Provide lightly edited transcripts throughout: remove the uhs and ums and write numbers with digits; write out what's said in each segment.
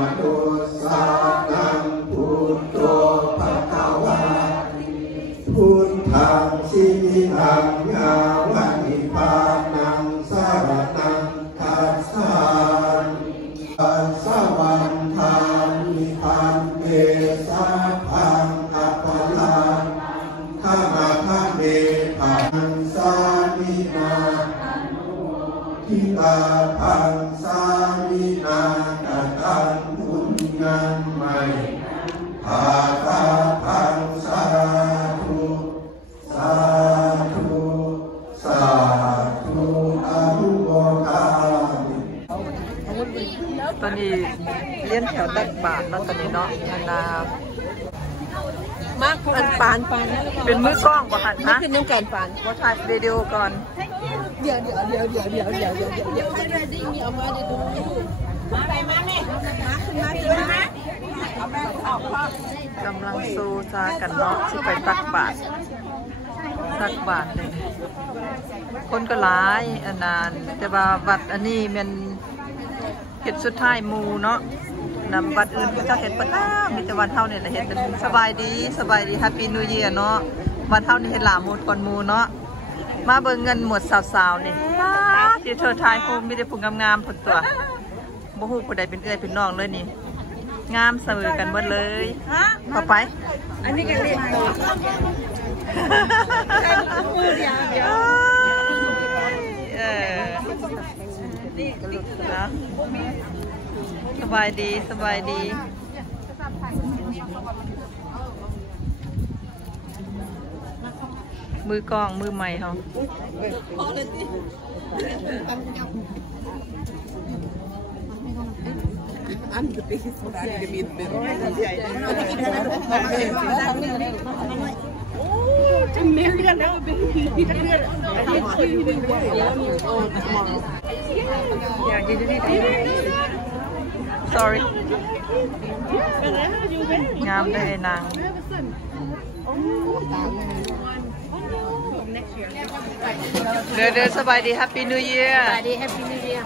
ะโตสานังพุทโธภะคะวะพุทธังสินังญาวันิพานังสารนังคัสสาปัสสวันทานิพันเตสัพพังอัปปะลาธรรมะเมพังสามินาทิตาพังสามินากตังบุญญังไมภาคาพังสาธุสาธุสาธุอนุโมทามิตอนนี้เลี้ยนแถวตักบาทแล้วตอนนี้เนาะมากอันปานเป็นมือกล้องกว่าหันนะเป็นน้ำการปานว่าถ่ายวิดีโอก่อนเดี๋ยวมีออกมาเดี๋ยวดูไปมาแม่กำลังสู้จากันเนาะที่ไปตักบาทเลยคนก็หลายอันนั้นแต่ว่าวัดอันนี้มันเห็ดสุดท้ายมูเนาะนำวัดอื่นเขาจะเห็ดปัญหามีแต่วันเท่าเนี่ยเห็ดเป็นสบายดีแฮปปี้นิวเยียร์เนาะวันเท่านี้เห็ดหลามูก่อนมูเนาะมาเบิ่งเงินหมดสาวๆนี่ที่เธอทายคงมีแต่ผู้งามๆผลตัวบ่ฮู้ผู้ใดเป็นเอื้อยเป็นน้องเลยนี่งามเสมอกันหมดเลยต่อไปอันนี้ก็เรียกตัวนะสบายดีมือกองมือใหม่เขาอันจะเป็นจะมีเป็นจะเมียกันแล้วเป็นจะเลือดอยากจะดี sorry งามได้นางเดินสบายดี Happy New Year สบายดี Happy New Year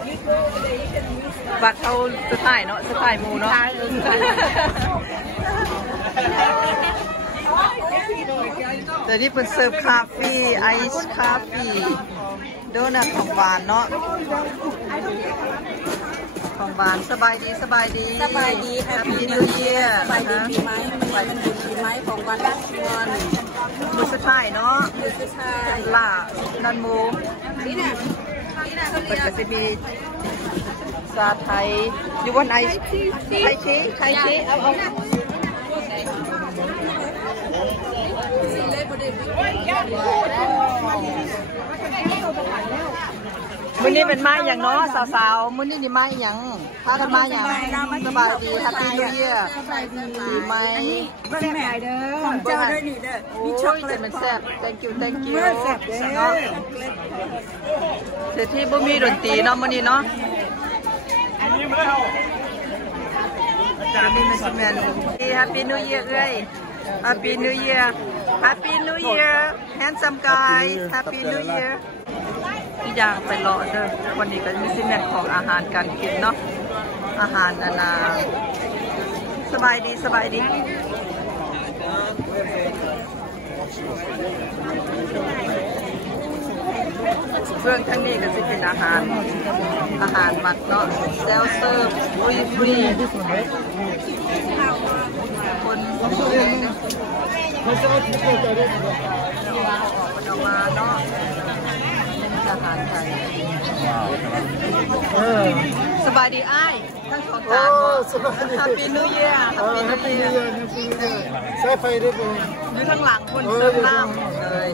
บัตรเขาสุดท้ายเนาะสุดท้ายมูเนาะเดี๋ยวนี้เป็นเสิร์ฟคาเฟ่ไอซ์คาเฟ่โดนัทของหวานเนาะของหวานสบายดี Happy New Year สบายดีปีใหม่ปีใหม่ของวันรักเงินมือสุดท้ายเนาะมือสุดท้ายล่านันมูนี่นะเป็นกระสีบีซาไทยยูวันไอไทยชีเอามื้อนี้เป็นไม้อย่างเนาะสาวๆมื้อนี้นี่ไม้อย่างถ้าทำไม้อย่างสบายดี Happy New Year ปีใหม่เป็นแม่เด้อของเจ้าด้วยนี่เด้อมีช็อกโกแลตมันแซ่บ thank you แซ่บเนาะเดี๋ยวที่บ่มีดนตรีเนาะมื้อนี้เนาะอันนี้ไม่ได้เอามีมันสิแม่น Happy New Year เอ้ย Happy New Year handsome guys Happy New Year พี่ยางไปรอเด้อวันนี้ก็มีสิแม่นของอาหารการกินเนาะอาหารนานาสบายดีเพื่อนทั้งนี้ก็จะเป็นอาหารมัดเนาะเซลเซอร์ฟรีคนมาเนาะอาหารไทยสบายดีอ้ายทั้งสองจานHappy New Yearใช้ไฟได้ไหมอยู่ข้างหลังคนเติมน้ำเลย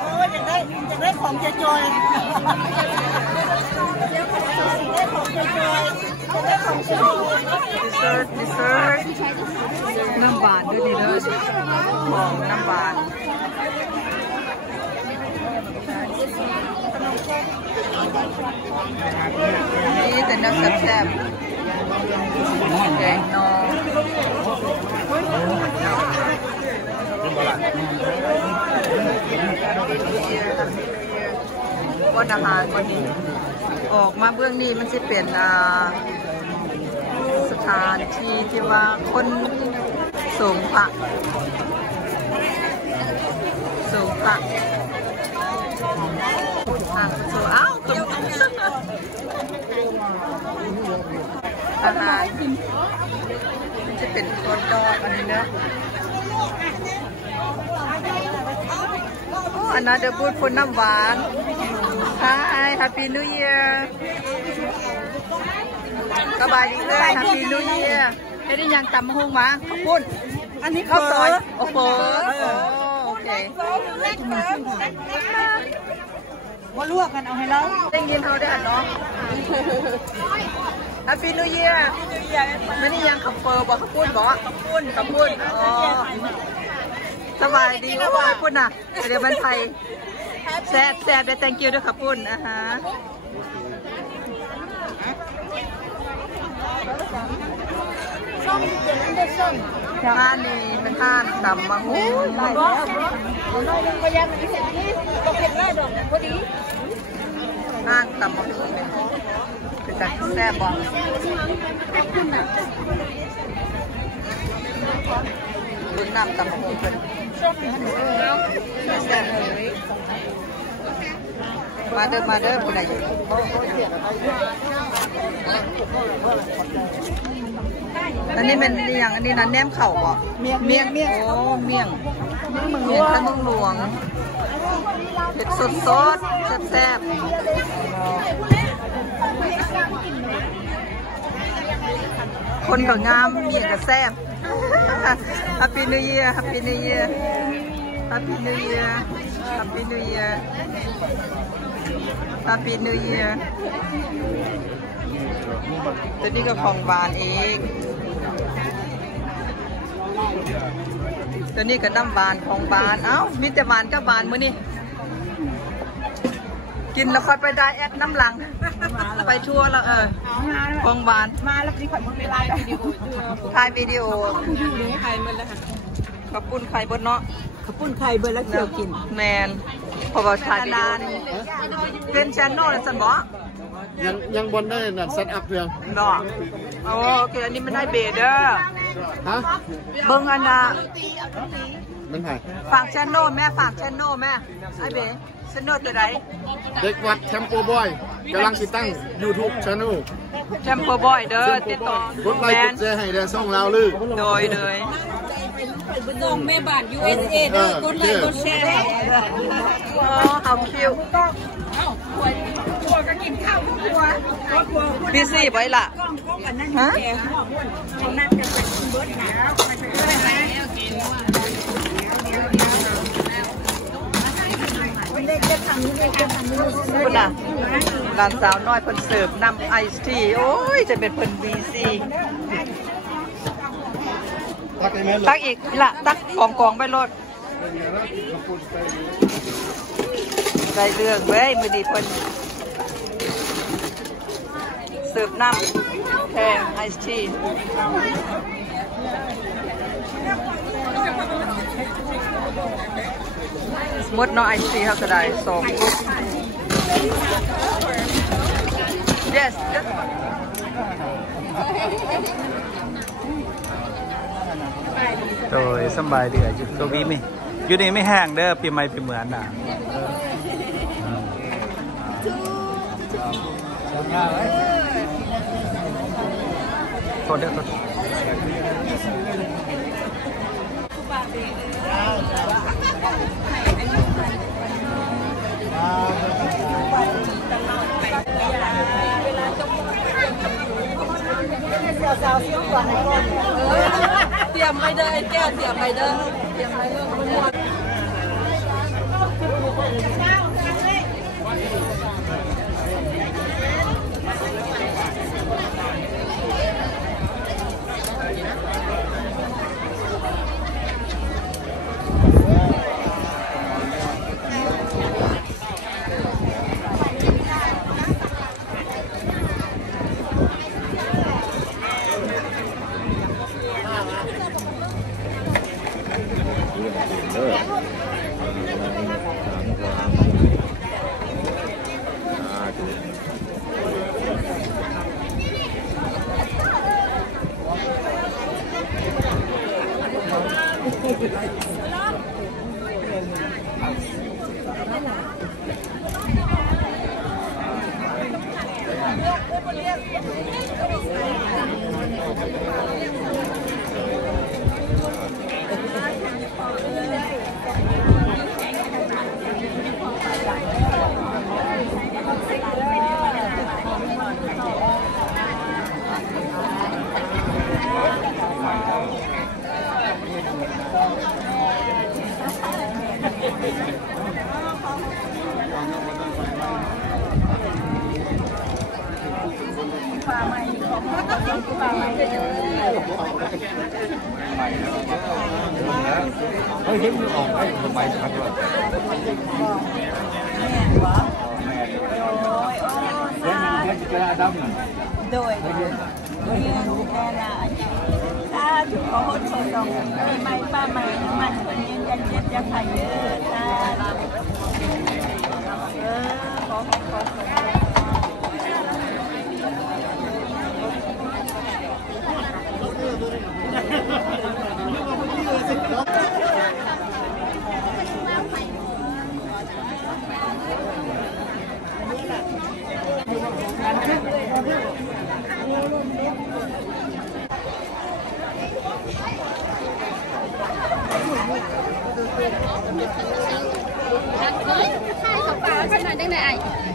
โอ้ยจะได้ของจะจอยดิเซอร์น้ำบานด้วยนี่เลยของน้ำบานนี่แต่น้ำแซ่บแกงนอวันอาหารวันนี้ออกมาเบื้องนี้มันจะเป็น ถานที่ว่าคนส่งพระทางประตูอ้าวคืออาหารจะเป็นคนดอกอันนี้เนอะอันนั้นเดี๋ยวพูดคนน้ำหวาน Hi Happy New Year สบายดีเลย Happy New Year ได้ยังตำหุ้งมาขอบคุณอันนี้ข้าวซอยโอ้โหโอเคว่าลวกกันเอาให้เราได้ยินเขาได้เนาะ Happy New Year ไม่ได้ยังขับเฟอร์บอกขอบคุณบอกขอบคุณอ๋อสบายดีขอบคุณนะเดี๋ยวมันไทยแซ่บเดี๋ยว thank you ด้วยขอบคุณฮะท่านนี่เป็นท่านตำมังหูได้แล้วก็ยังไม่เสร็จนี่ก็เผ็ดได้ดอกพอดีท่านตำมังหูเป็นจัดแซ่บบ่บุญนำตำมังหูเป็นแซ่บมาเด้อผู้ใดอยู่อันนี้เป็นอย่างอันนี้นะแนมเข่าบ่เมี่ยงโอ้เมี่ยงทะลุหลวงเผ็ดสดแซ่บคนก็งามเมี่ยงก็แซ่บ Happy New Year Happy New Year Happy New Year Happy New Year Happy New Year ตัวนี้ก็ของหวานอีกตัวนี้ก็น้ำหวานของหวานเอ้ามีแต่หวานกับหวานมื้อนี้กินแล้วค่อยไปได้แอดน้ำหลังไปทั่วแล้วของหวานมาแล้วนี่ข่อยมึงไม่ไลฟ์วิดีโอถ่ายวิดีโอไข่เบิร์แล้วค่ะขอบคุณไข่เบิร์เนาะขอบคุณไข่เบิร์แล้วเกี่ยวกินแมนพอถ่ายวิดีโอเป็นแชนนอลสันบอยังบนได้นั่นเซตอัพเรื่องเนาะโอเคอันนี้ไม่ได้เบเดอร์ฮะเบิ้งอันน่ะมันไงฝากแชนนอลแม่ฝากแชนนอลแม่ไอเบแชนนอลตัวไหนเด็กวัดแชมโปบอยกำลังติดตั้ง YouTube Channel แชมโปบอยเด้อติดต่อกดไลค์กดแชร์ให้เด้อส่งเราลือโดยส่งแม่บ้าน USA เด้อกดไลค์กดแชร์ให้อ๋อเขาคิวครัวก็กินข้าวครัวพี่ซี่ไว้ล่ะฮะคุณน่ะหลานสาวน้อยเพิ่นเสิร์ฟน้ำไอซ์ทีโอ้ยจะเป็นเพิ่นบีซีตักอีกล่ะตักกองไปรถได้เรื่องเว้ยมือดีเพิ่นเสิร์ฟน้ำแทนไอซ์ทีมดน้อยไอซ์ทีเขาก็ได้2กุ๊ก yes โดยสบายดีอยู่ตัววีไม่อยู่นี่ไม่แห้งเด้อปีใหม่ปีเหมือนน่ะโทษเด้อโทษเตรียมไปเด้อไอ้แก้วเตรียมไปเด้อเตรียมไปเด้อ เฮ้ยเห็นมันออกไอ้ทำไมสักตัวโดยถ้าถูกขอโทษขอร้องไม่ป้าไม่มันเป็นยังยันเจ็บยังไงเด้อถ้าขอ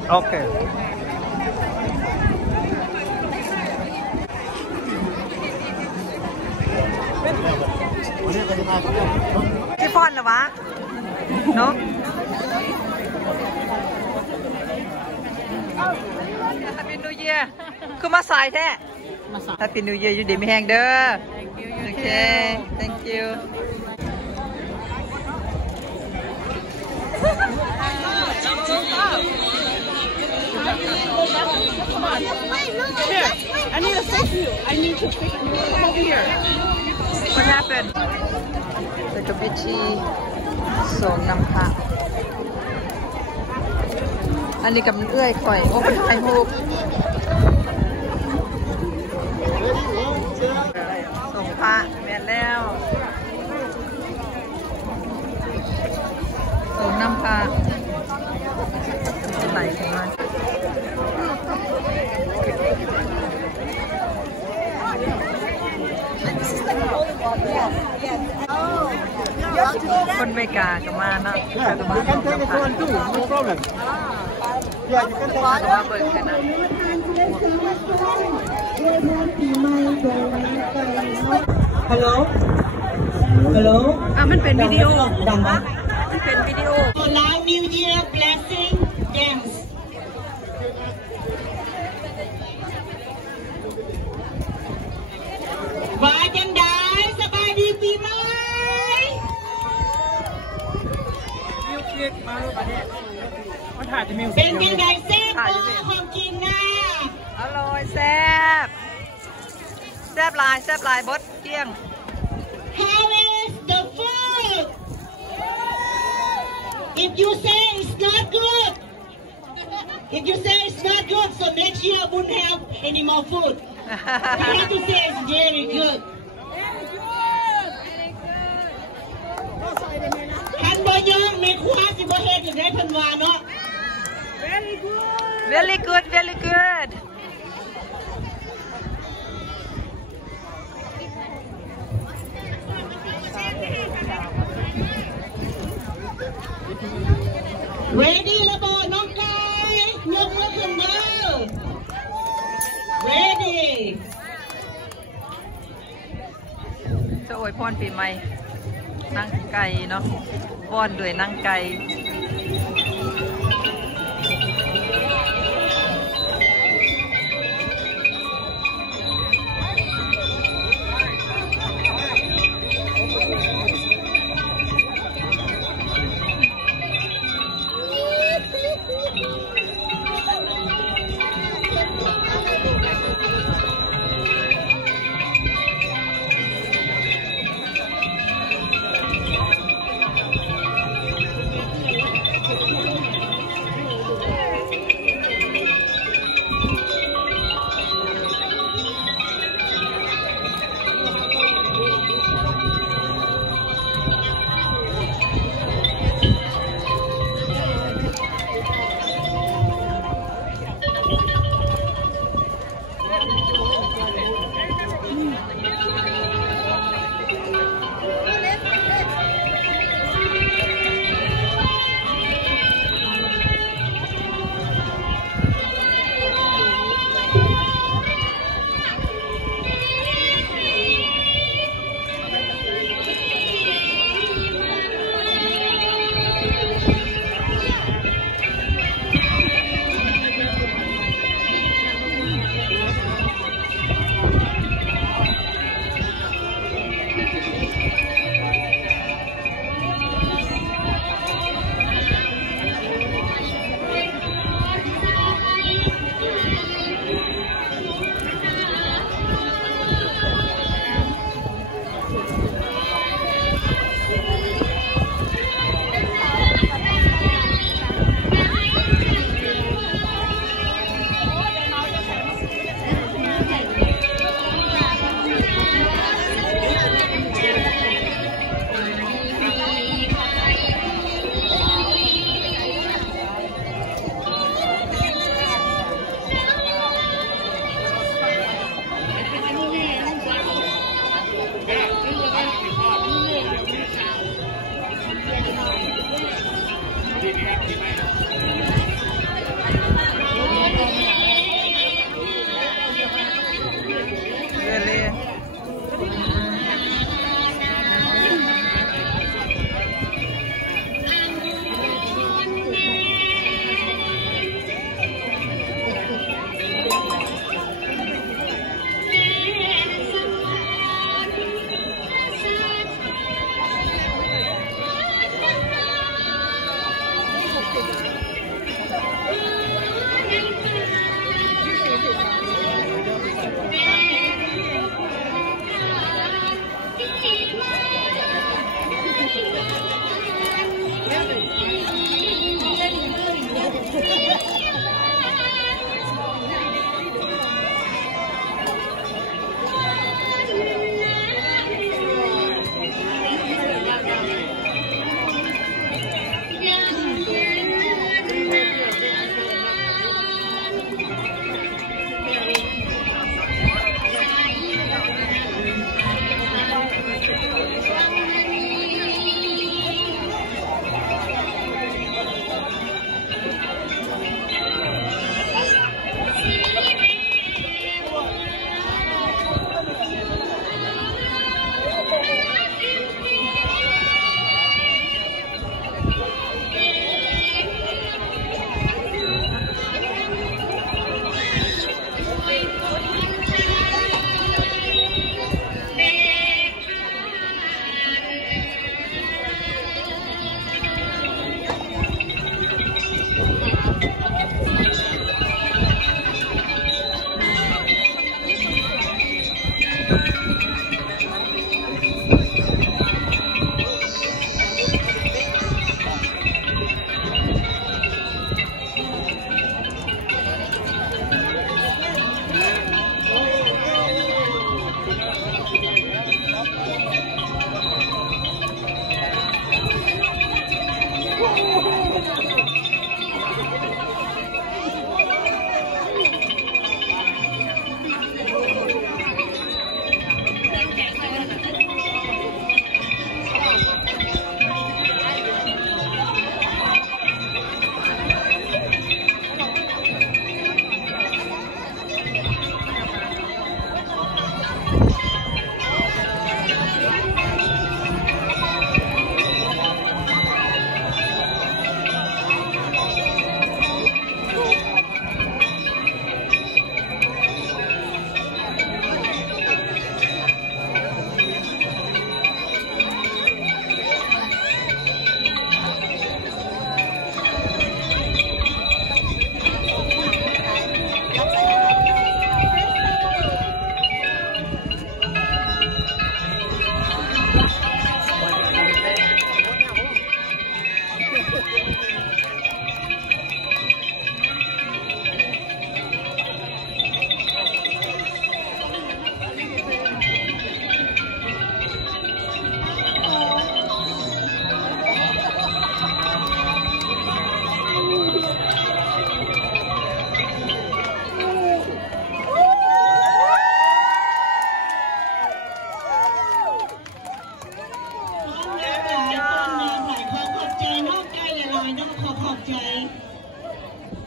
โอเคพี่ฟอนเหรอวะเนาะHappy New Year คือมาสายแท้ Happy New Year อยู่ดีไม่แห้งเด้อโอเค thank you I need to fix you. I need to fix you. Come over here. What happened เป็นกับพิธีส่งนำพระอันนี้กับเอื้อยข่อยโอ้เป็นไทยฮูกส่งพระแม่แล้วส่งนำพระไหลขึ้นมาคนเมกาก็มาเนาะก็มาส่งนำพระมาเบิกกันนะฮัลโหลฮัลโหลมันเป็นวิดีโอ ดังปะ มันเป็นวิดีโอ Allow New Year blessing dance ว่าจังได้สบายดีปีใหม่เป็นยังไงแซ่บของกินนะอร่อยแซ่บแซ่บลายบดเกี้ยง How is the food If you say it's not good If you say it's not good so next year I won't have any more food You have to say it's very goodท่านบ่ยอมในครัวสิบ่เฮ็ดอยู่ได้เพิ่นว่าเนาะ Very good very good Ready แล้วบ่น้องกายยกมือขึ้นเด้อ Ready จะอวยพรปีใหม่นั่งไก่เนาะป้อนด้วยนั่งไก่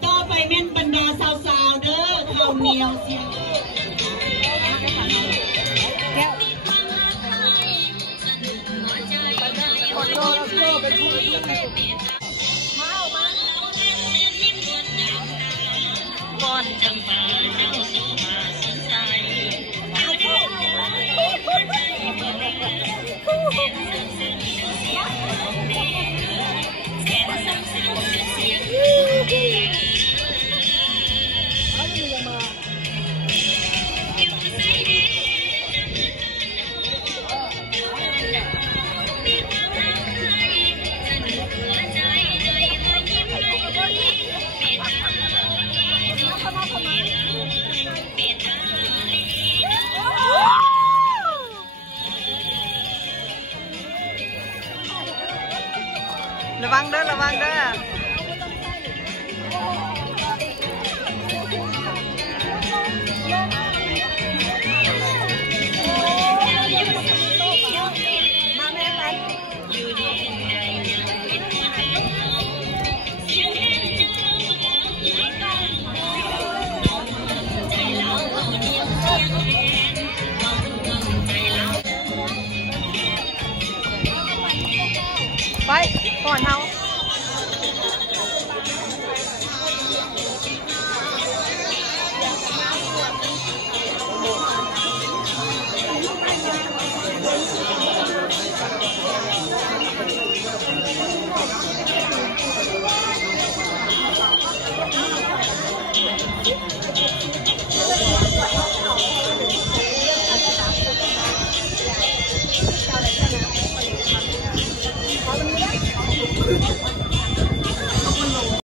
ต่อไปแม่นบรรดาสาวๆเด้อข้าวเหนียวเสียงระวังเด้อระวังเด้อไปก่อนเฮา